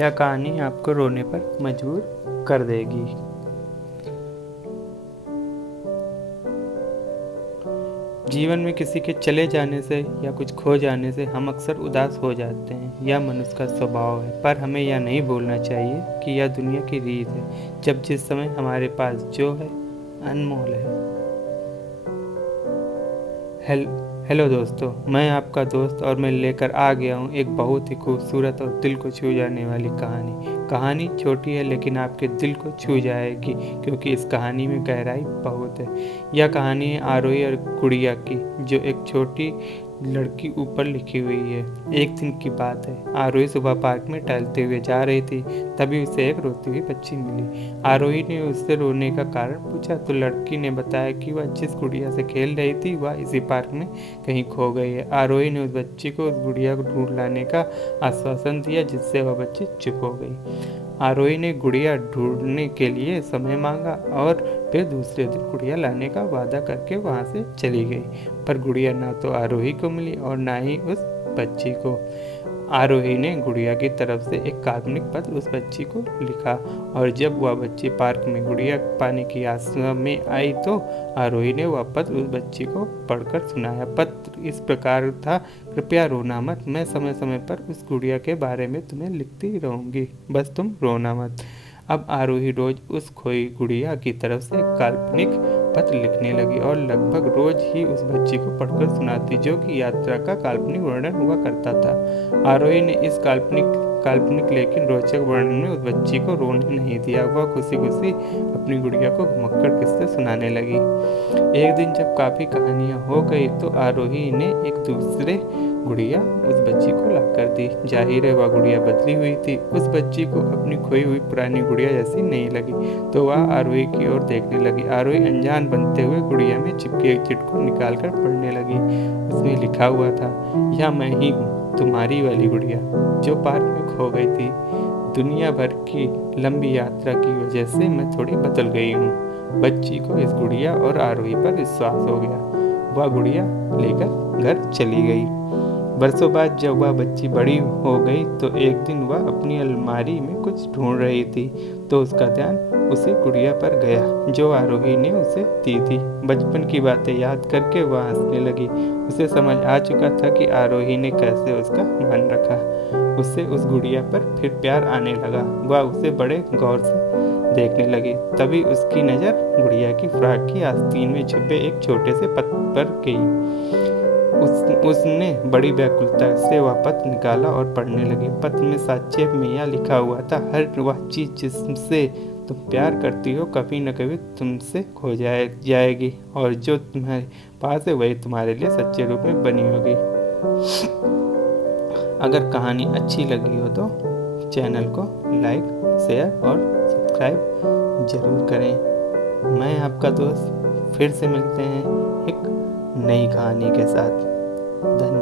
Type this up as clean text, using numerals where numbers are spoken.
यह कहानी आपको रोने पर मजबूर कर देगी। जीवन में किसी के चले जाने से या कुछ खो जाने से हम अक्सर उदास हो जाते हैं। यह मनुष्य का स्वभाव है, पर हमें यह नहीं भूलना चाहिए कि यह दुनिया की रीत है। जब जिस समय हमारे पास जो है अनमोल है। हेलो दोस्तों, मैं आपका दोस्त और मैं लेकर आ गया हूँ एक बहुत ही खूबसूरत और दिल को छू जाने वाली कहानी छोटी है लेकिन आपके दिल को छू जाएगी, क्योंकि इस कहानी में गहराई बहुत है। यह कहानी है आरोही और गुड़िया की, जो एक छोटी लड़की ऊपर लिखी हुई है। एक दिन की बात है, आरोही सुबह पार्क में टहलते हुए जा रही थी, तभी उसे एक रोती हुई बच्ची मिली। आरोही ने उससे रोने का कारण पूछा तो लड़की ने बताया कि वह जिस गुड़िया से खेल रही थी वह इसी पार्क में कहीं खो गई है। आरोही ने उस बच्ची को उस गुड़िया को ढूंढ लाने का आश्वासन दिया, जिससे वह बच्ची चुप हो गई। आरोही ने गुड़िया ढूंढने के लिए समय मांगा और फिर दूसरे दिन गुड़िया लाने का वादा करके वहां से चली गई। पर गुड़िया ना तो आरोही को मिली और ना ही उस बच्ची को। आरोही ने गुड़िया की तरफ से एक काल्पनिक पत्र उस बच्ची को लिखा, और जब वह बच्ची पार्क में गुड़िया पाने की आस में आई तो आरोही ने वह पत्र उस बच्ची को पढ़कर सुनाया। पत्र इस प्रकार था: कृपया रोना मत, मैं समय समय पर उस गुड़िया के बारे में तुम्हें लिखती रहूंगी, बस तुम रोना मत। अब आरोही रोज उस खोई गुड़िया की तरफ से काल्पनिक पत्र लिखने लगी और लगभग रोज ही उस बच्ची को पढ़कर सुनाती, जो कि यात्रा का काल्पनिक वर्णन हुआ करता था। आरोही ने इस काल्पनिक लेकिन रोचक वर्णन में उस बच्ची को रोने नहीं दिया। वह खुशी खुशी अपनी गुड़िया को घुमक्कड़ किस्से सुनाने लगी। एक दिन जब काफी कहानियां हो गई तो आरोही ने एक दूसरे गुड़िया उस बच्ची को ला कर दी। जाहिर है वह गुड़िया बदली हुई थी। उस बच्ची को अपनी खोई हुई पुरानी गुड़िया जैसी नहीं लगी, तो वह आरोही की ओर देखने लगी। आरोही अनजान बनते हुए गुड़िया में चिपके एक चिट को निकाल कर पढ़ने लगी। उसमें लिखा हुआ था: यह मैं ही हूँ, तुम्हारी वाली गुड़िया, जो पार्क में खो गई थी। दुनिया भर की लंबी यात्रा की वजह से मैं थोड़ी बदल गई हूँ। बच्ची को इस गुड़िया और आरोही पर विश्वास हो गया। वह गुड़िया लेकर घर चली गई। बरसों बाद जब वह बच्ची बड़ी हो गई तो एक दिन वह अपनी अलमारी में कुछ ढूंढ रही थी, तो उसका ध्यान उसी गुड़िया पर गया जो आरोही ने उसे दी थी। बचपन की बातें याद करके वह हंसने लगी। उसे समझ आ चुका था कि आरोही ने कैसे उसका मन रखा। उससे उस गुड़िया पर फिर प्यार आने लगा। वह उसे बड़े गौर से देखने लगी। तभी उसकी नज़र गुड़िया की फ्रॉक की आस्तीन में छुपे एक छोटे से पत्र पर गई। उसने बड़ी व्याकुलता से वह पत्र निकाला और पढ़ने लगी। पत्र में संक्षेप में यह लिखा हुआ था: हर वह चीज जिससे तुम प्यार करती हो कभी न कभी तुमसे खो जाएगी, और जो तुम्हारे पास है वही तुम्हारे लिए सच्चे रूप में बनी होगी। अगर कहानी अच्छी लगी हो तो चैनल को लाइक, शेयर और सब्सक्राइब जरूर करें। मैं आपका दोस्त फिर से मिलते हैं एक नई कहानी के साथ। धन्यवाद।